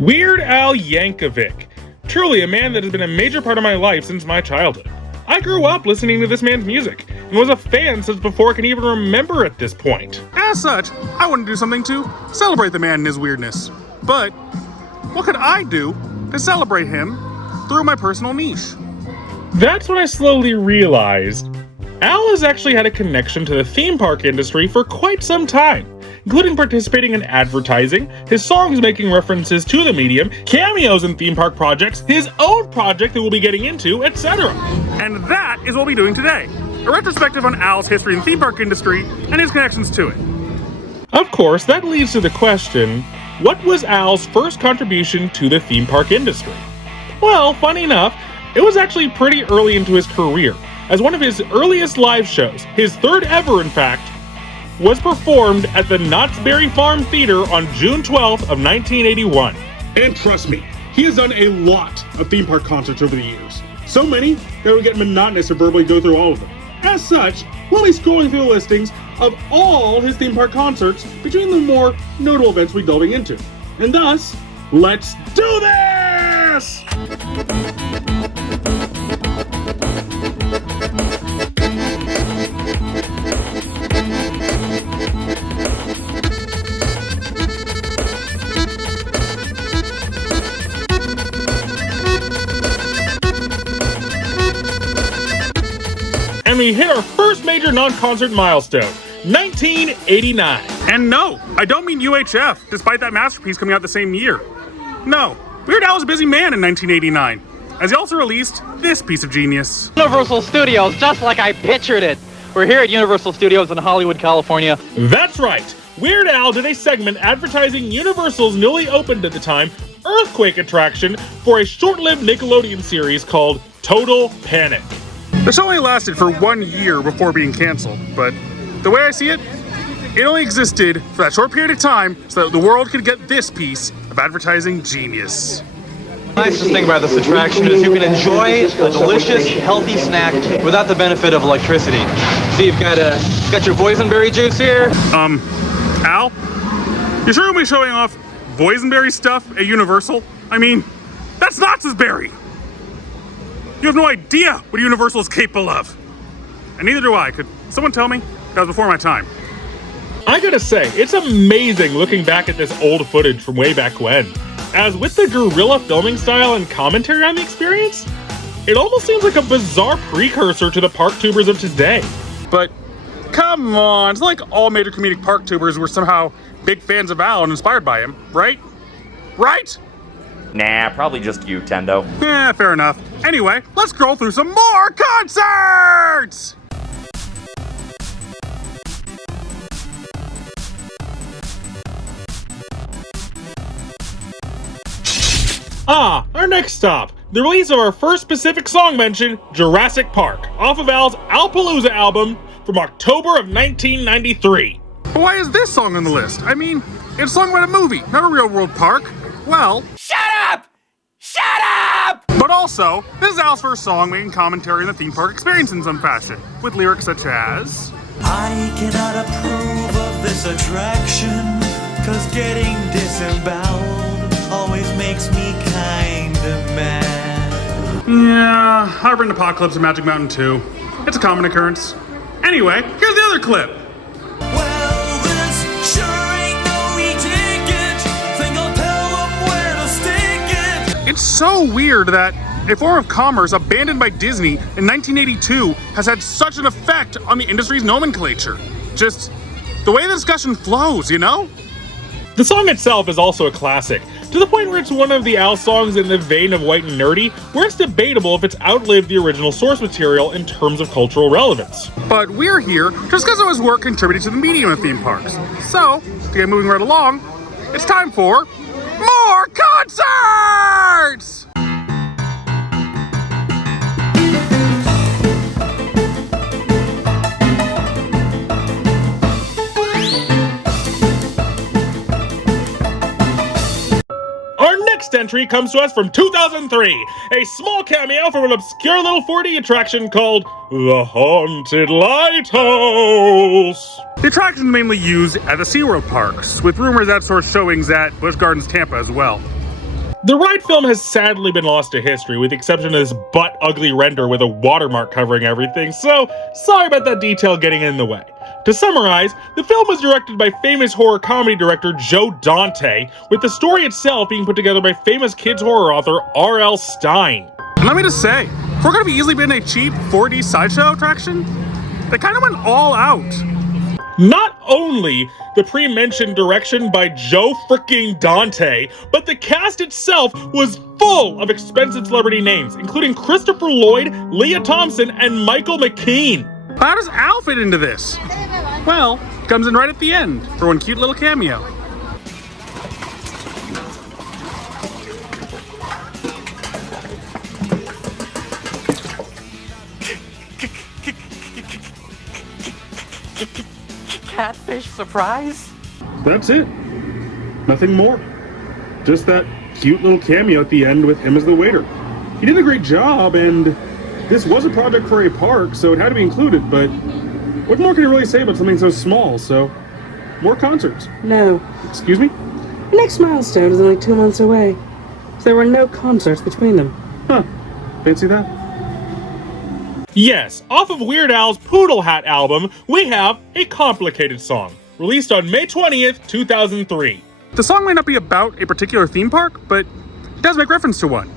Weird Al Yankovic. Truly a man that has been a major part of my life since my childhood. I grew up listening to this man's music, and was a fan since before I can even remember at this point. As such, I want to do something to celebrate the man and his weirdness. But what could I do to celebrate him through my personal niche? That's when I slowly realized Al has actually had a connection to the theme park industry for quite some time, including participating in advertising, his songs making references to the medium, cameos in theme park projects, his own project that we'll be getting into, etc. And that is what we'll be doing today. A retrospective on Al's history in the theme park industry and his connections to it. Of course, that leads to the question, what was Al's first contribution to the theme park industry? Well, funny enough, it was actually pretty early into his career, as one of his earliest live shows, his third ever in fact, was performed at the Knott's Berry Farm Theater on June 12th of 1981. And trust me, he has done a lot of theme park concerts over the years. So many that it would get monotonous to verbally go through all of them. As such, we'll be scrolling through the listings of all his theme park concerts between the more notable events we're delving into. And thus, let's do this! And we hit our first major non-concert milestone, 1989. And no, I don't mean UHF, despite that masterpiece coming out the same year. No, Weird Al was a busy man in 1989, as he also released this piece of genius. Universal Studios, just like I pictured it. We're here at Universal Studios in Hollywood, California. That's right. Weird Al did a segment advertising Universal's newly opened at the time earthquake attraction for a short-lived Nickelodeon series called Total Panic. The show only lasted for 1 year before being canceled, but the way I see it, it only existed for that short period of time so that the world could get this piece of advertising genius. The nicest thing about this attraction is you can enjoy a delicious, healthy snack without the benefit of electricity. See, you've got your boysenberry juice here. Al? You sure you'll be showing off boysenberry stuff at Universal? I mean, that's Knott's Berry! You have no idea what Universal is capable of. And neither do I. Could someone tell me? That was before my time. I gotta say, it's amazing looking back at this old footage from way back when. As with the guerrilla filming style and commentary on the experience, it almost seems like a bizarre precursor to the park tubers of today. But come on, it's like all major comedic park tubers were somehow big fans of Al and inspired by him, right? Right? Nah, probably just you, Tendo. Yeah, fair enough. Anyway, let's scroll through some more concerts! Our next stop, the release of our first specific song mention, Jurassic Park, off of Al's Alpalooza album from October of 1993. But why is this song on the list? I mean, it's a song about a movie, not a real-world park. Well... Shut up! Shut up! But also, this is Al's first song making commentary on the theme park experience in some fashion, with lyrics such as... I cannot approve of this attraction, 'cause getting disemboweled always makes me kinda mad. Yeah, Harbor and Apocalypse and Magic Mountain 2. It's a common occurrence. Anyway, here's the other clip. Well, this sure ain't no e-ticket. Think I'll tell them where to stick it. It's so weird that a form of commerce abandoned by Disney in 1982 has had such an effect on the industry's nomenclature. Just the way the discussion flows, you know? The song itself is also a classic, to the point where it's one of the Al songs in the vein of White and Nerdy, where it's debatable if it's outlived the original source material in terms of cultural relevance. But we're here to discuss how his work contributed to the medium of theme parks. So, to get moving right along, it's time for more concerts! Our next entry comes to us from 2003, a small cameo from an obscure little 4D attraction called The Haunted Lighthouse. The attraction is mainly used at the SeaWorld parks, with rumors that sort showings at Busch Gardens Tampa as well. The ride film has sadly been lost to history, with the exception of this butt-ugly render with a watermark covering everything, so sorry about that detail getting in the way. To summarize, the film was directed by famous horror comedy director Joe Dante, with the story itself being put together by famous kids horror author R.L. Stine. And let me just say, if we're gonna be easily been a cheap 4D sideshow attraction, they kind of went all out. Not only the pre-mentioned direction by Joe fricking Dante, but the cast itself was full of expensive celebrity names, including Christopher Lloyd, Leah Thompson, and Michael McKean. How does Al fit into this? Well, comes in right at the end for one cute little cameo. Catfish surprise? That's it. Nothing more. Just that cute little cameo at the end with him as the waiter. He did a great job, and this was a project for a park, so it had to be included, but what more can you really say about something so small? So, more concerts. No. Excuse me? The next milestone is only 2 months away. So there were no concerts between them. Huh. Fancy that? Yes, off of Weird Al's Poodle Hat album, we have A Complicated Song, released on May 20th, 2003. The song may not be about a particular theme park, but it does make reference to one.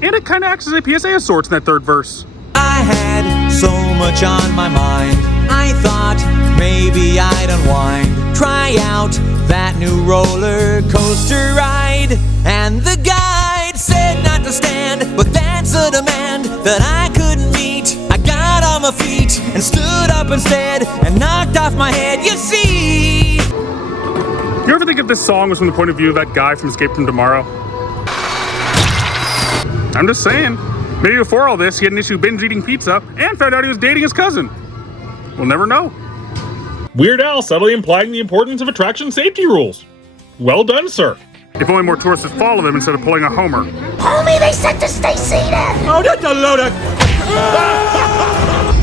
And it kind of acts as a PSA of sorts in that third verse. I had so much on my mind. I thought maybe I'd unwind, try out that new roller coaster ride. And the guide said not to stand, but that's a demand that I couldn't meet. I got on my feet and stood up instead and knocked off my head, you see. You ever think if this song was from the point of view of that guy from Escape from Tomorrow? I'm just saying, maybe before all this, he had an issue binge eating pizza and found out he was dating his cousin. We'll never know. Weird Al subtly implying the importance of attraction safety rules. Well done, sir. If only more tourists would follow them instead of pulling a Homer. Homie, they said to stay seated! Oh, that's a load of...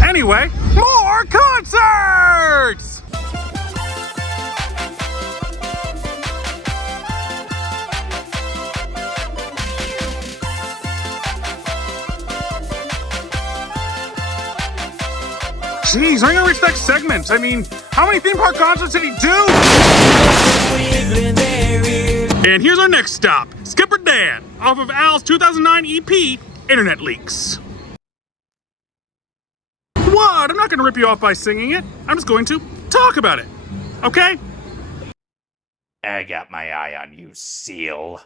Anyway, more concerts! Jeez, I'm gonna reach next segment. I mean, how many theme park concerts did he do? And here's our next stop, Skipper Dan, off of Al's 2009 EP, Internet Leaks. What? I'm not gonna rip you off by singing it. I'm just going to talk about it. Okay? I got my eye on you, Seal.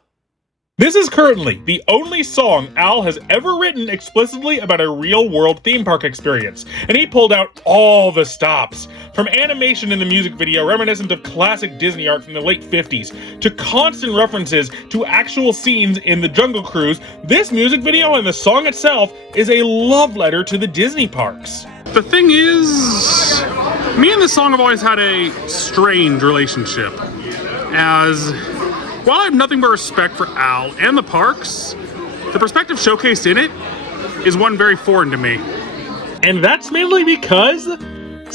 This is currently the only song Al has ever written explicitly about a real-world theme park experience, and he pulled out all the stops. From animation in the music video reminiscent of classic Disney art from the late 50s, to constant references to actual scenes in the Jungle Cruise, this music video and the song itself is a love letter to the Disney parks. The thing is, me and this song have always had a strange relationship, as while I have nothing but respect for Al and the parks, the perspective showcased in it is one very foreign to me. And that's mainly because,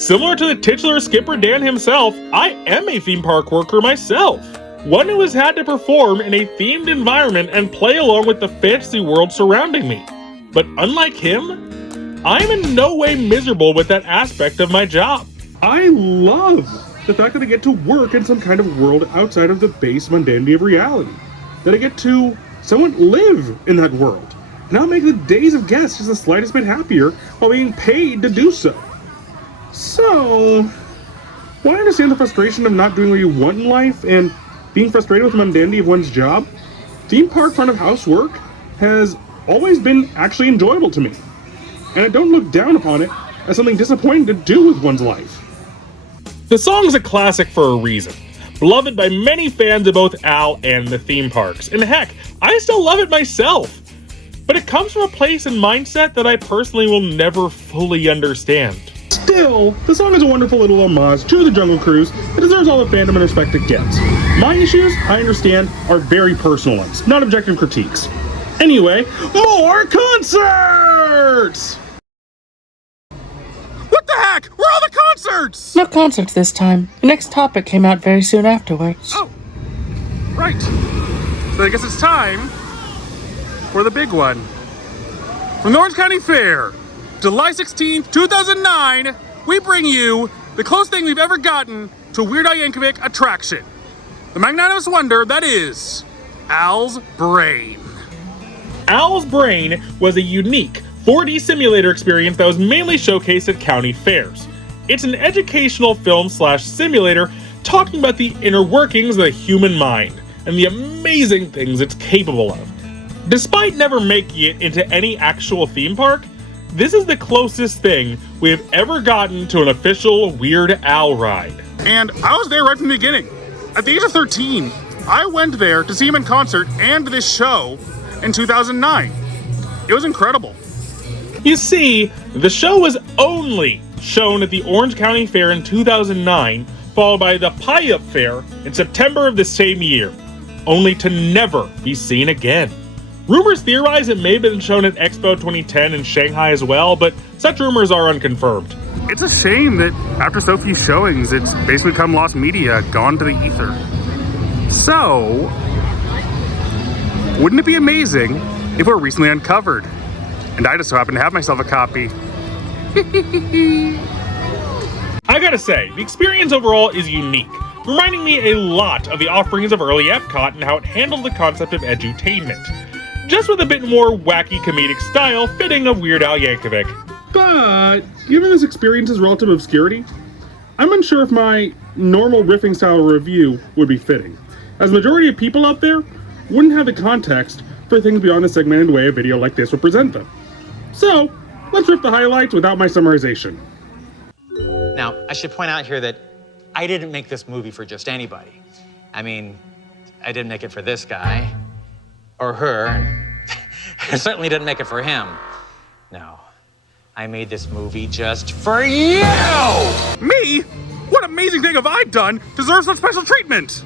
similar to the titular Skipper Dan himself, I am a theme park worker myself. One who has had to perform in a themed environment and play along with the fantasy world surrounding me. But unlike him, I'm in no way miserable with that aspect of my job. I love the fact that I get to work in some kind of world outside of the base mundanity of reality. That I get to somewhat live in that world. And I'll make the days of guests just the slightest bit happier while being paid to do so. So, while I understand the frustration of not doing what you want in life and being frustrated with the mundanity of one's job, theme park front of house work has always been actually enjoyable to me. And I don't look down upon it as something disappointing to do with one's life. The song's a classic for a reason, beloved by many fans of both Al and the theme parks, and heck, I still love it myself. But it comes from a place and mindset that I personally will never fully understand. Still, the song is a wonderful little homage to the Jungle Cruise that deserves all the fandom and respect it gets. My issues, I understand, are very personal ones, not objective critiques. Anyway, more concerts! What the heck? Where are all the concerts? No concerts this time. The next topic came out very soon afterwards. Oh, right. So I guess it's time for the big one. From the Orange County Fair, July 16th, 2009, we bring you the closest thing we've ever gotten to a Weird Al Yankovic attraction. The magnanimous wonder that is Als Brain. Als Brain was a unique 4D simulator experience that was mainly showcased at county fairs. It's an educational film/simulator talking about the inner workings of the human mind and the amazing things it's capable of. Despite never making it into any actual theme park, this is the closest thing we have ever gotten to an official Weird Al ride. And I was there right from the beginning. At the age of 13, I went there to see him in concert and this show in 2009. It was incredible. You see, the show was only shown at the Orange County Fair in 2009, followed by the Puyallup Fair in September of the same year, only to never be seen again. Rumors theorize it may have been shown at Expo 2010 in Shanghai as well, but such rumors are unconfirmed. It's a shame that after so few showings, it's basically become lost media, gone to the ether. So, wouldn't it be amazing if it were recently uncovered? And I just so happen to have myself a copy. I gotta say, the experience overall is unique, reminding me a lot of the offerings of early Epcot and how it handled the concept of edutainment, just with a bit more wacky comedic style fitting of Weird Al Yankovic. But, given this experience's relative obscurity, I'm unsure if my normal riffing style review would be fitting, as the majority of people out there wouldn't have the context for things beyond the segmented way a video like this would present them. So, let's riff the highlights without my summarization. Now, I should point out here that I didn't make this movie for just anybody. I mean, I didn't make it for this guy, or her, and I certainly didn't make it for him. No, I made this movie just for you! Me? What amazing thing have I done to deserve such special treatment?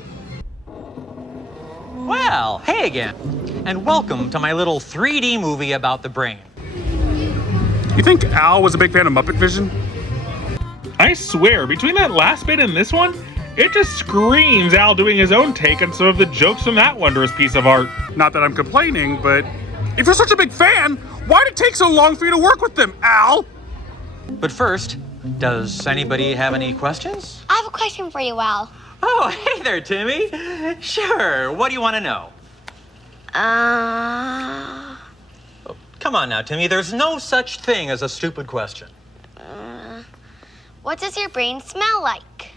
Well, hey again, and welcome to my little 3D movie about the brain. You think Al was a big fan of Muppet Vision? I swear, between that last bit and this one, it just screams Al doing his own take on some of the jokes from that wondrous piece of art. Not that I'm complaining, but if you're such a big fan, why did it take so long for you to work with them, Al? But first, does anybody have any questions? I have a question for you, Al. Oh, hey there, Timmy. Sure, what do you want to know? Oh, come on now, Timmy, there's no such thing as a stupid question. What does your brain smell like?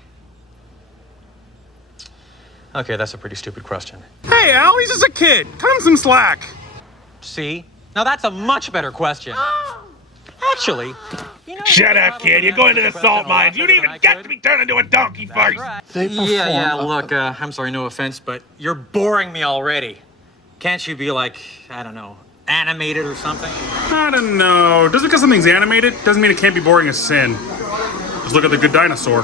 Okay, that's a pretty stupid question. Hey, Al, he's just a kid. Cut him some slack. See? Now that's a much better question. Actually, you know, Shut up, kid. You're going to the salt mines. You didn't even get to be turned into a donkey first. Yeah, look, I'm sorry, no offense, but you're boring me already. Can't you be like, I don't know, animated or something? I don't know. Just because something's animated doesn't mean it can't be boring as sin. Just look at the Good Dinosaur.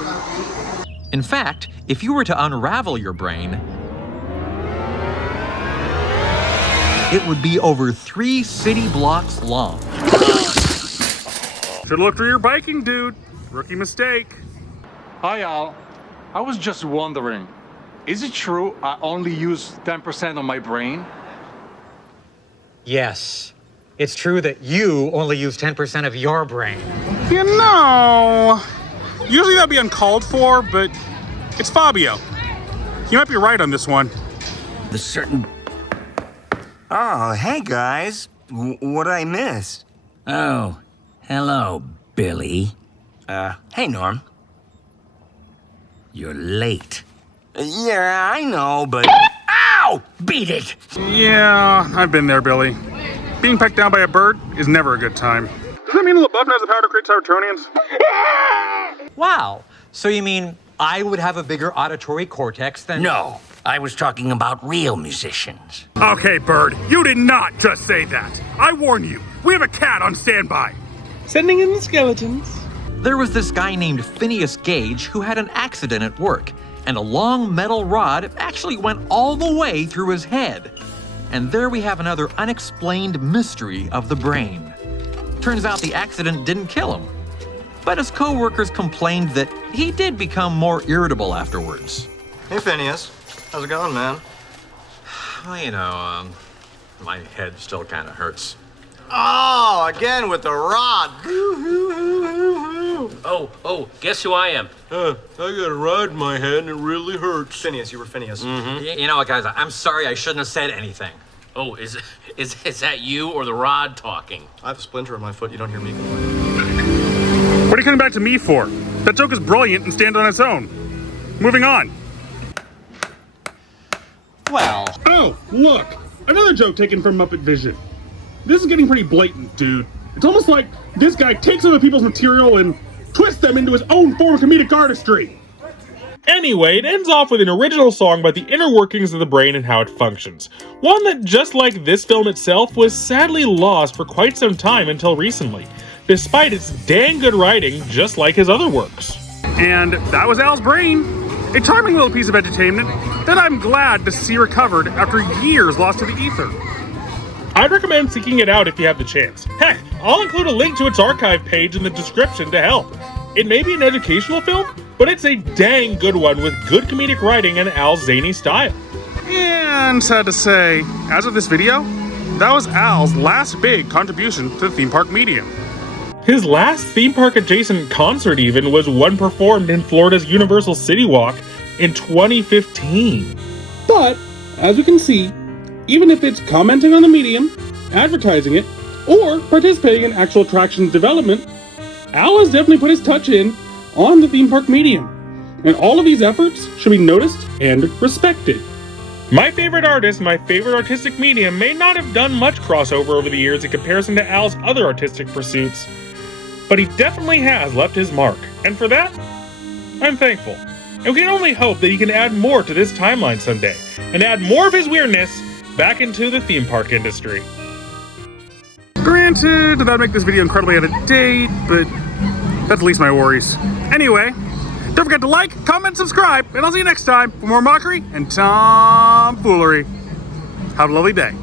In fact, if you were to unravel your brain, it would be over 3 city blocks long. Should've looked through your biking, dude. Rookie mistake. Hi, Al. I was just wondering, is it true I only use 10% of my brain? Yes, it's true that you only use 10% of your brain. You know, usually that'd be uncalled for, but it's Fabio. He might be right on this one. The certain... Oh, hey, guys. What'd I miss? Oh, hello, Billy. Hey, Norm. You're late. Yeah, I know, but... Ow! Beat it! Yeah, I've been there, Billy. Being pecked down by a bird is never a good time. Does that mean LaBeouf has the power to create Cybertronians? Wow, so you mean I would have a bigger auditory cortex than... No, I was talking about real musicians. Okay, Bird, you did not just say that. I warn you, we have a cat on standby. Sending in the skeletons. There was this guy named Phineas Gage who had an accident at work, and a long metal rod actually went all the way through his head. And there we have another unexplained mystery of the brain. Turns out the accident didn't kill him, but his co-workers complained that he did become more irritable afterwards. Hey, Phineas. How's it going, man? Well, you know, My head still kind of hurts. Oh, again with the rod. Oh, guess who I am? I got a rod in my head and it really hurts. Phineas, you were Phineas. You know what, guys? I'm sorry. I shouldn't have said anything. Oh, is that you or the rod talking? I have a splinter in my foot. You don't hear me. What are you coming back to me for? That joke is brilliant and stands on its own. Moving on. Well. Oh, look! Another joke taken from Muppet Vision. This is getting pretty blatant, dude. It's almost like this guy takes other people's material and twists them into his own form of comedic artistry. Anyway, it ends off with an original song about the inner workings of the brain and how it functions. One that, just like this film itself, was sadly lost for quite some time until recently, despite its dang good writing, just like his other works. And that was Als Brain. A charming little piece of entertainment that I'm glad to see recovered after years lost to the ether. I'd recommend seeking it out if you have the chance. Heck, I'll include a link to its archive page in the description to help. It may be an educational film, but it's a dang good one with good comedic writing and Al's zany style. And sad to say, as of this video, that was Al's last big contribution to the theme park medium. His last theme park adjacent concert even was one performed in Florida's Universal City Walk in 2015. But, as you can see, even if it's commenting on the medium, advertising it, or participating in actual attractions development, Al has definitely put his touch in on the theme park medium. And all of these efforts should be noticed and respected. My favorite artist, my favorite artistic medium may not have done much crossover over the years in comparison to Al's other artistic pursuits, but he definitely has left his mark, and for that, I'm thankful. And we can only hope that he can add more to this timeline someday, and add more of his weirdness back into the theme park industry. Granted, that'd make this video incredibly out of date, but that's at least my worries. Anyway, don't forget to like, comment, subscribe, and I'll see you next time for more mockery and tomfoolery. Have a lovely day.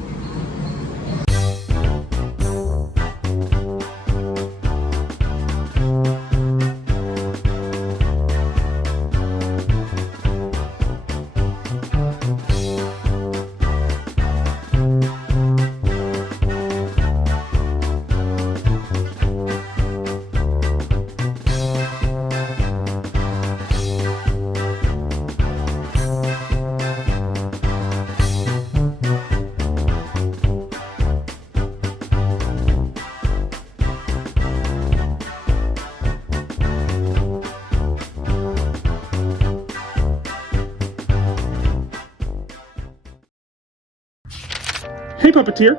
Hey, Puppeteer.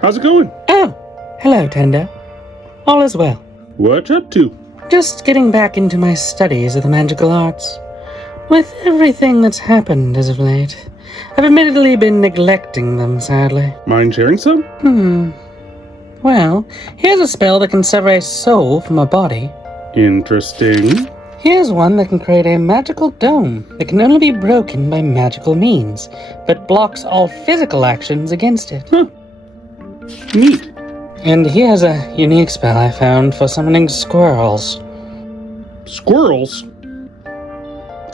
How's it going? Oh, hello, Tendo. All is well. What you up to? Just getting back into my studies of the magical arts. With everything that's happened as of late, I've admittedly been neglecting them, sadly. Mind sharing some? Well, here's a spell that can sever a soul from a body. Interesting. Here's one that can create a magical dome that can only be broken by magical means, but blocks all physical actions against it. Huh. Neat. And here's a unique spell I found for summoning squirrels. Squirrels?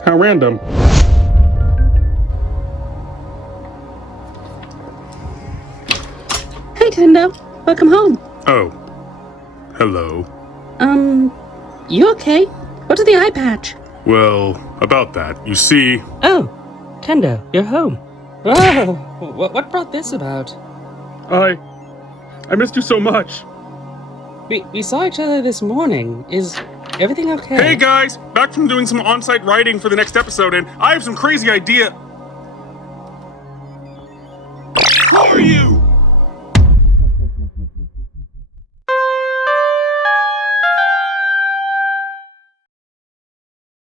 How random. Hey, Tendo. Welcome home. Oh. Hello. You okay? What's the eye patch? Well, about that, you see... Oh, Tendo, you're home. Oh, what brought this about? I missed you so much. We saw each other this morning. Is everything okay? Hey guys, back from doing some on-site writing for the next episode, and I have some crazy idea...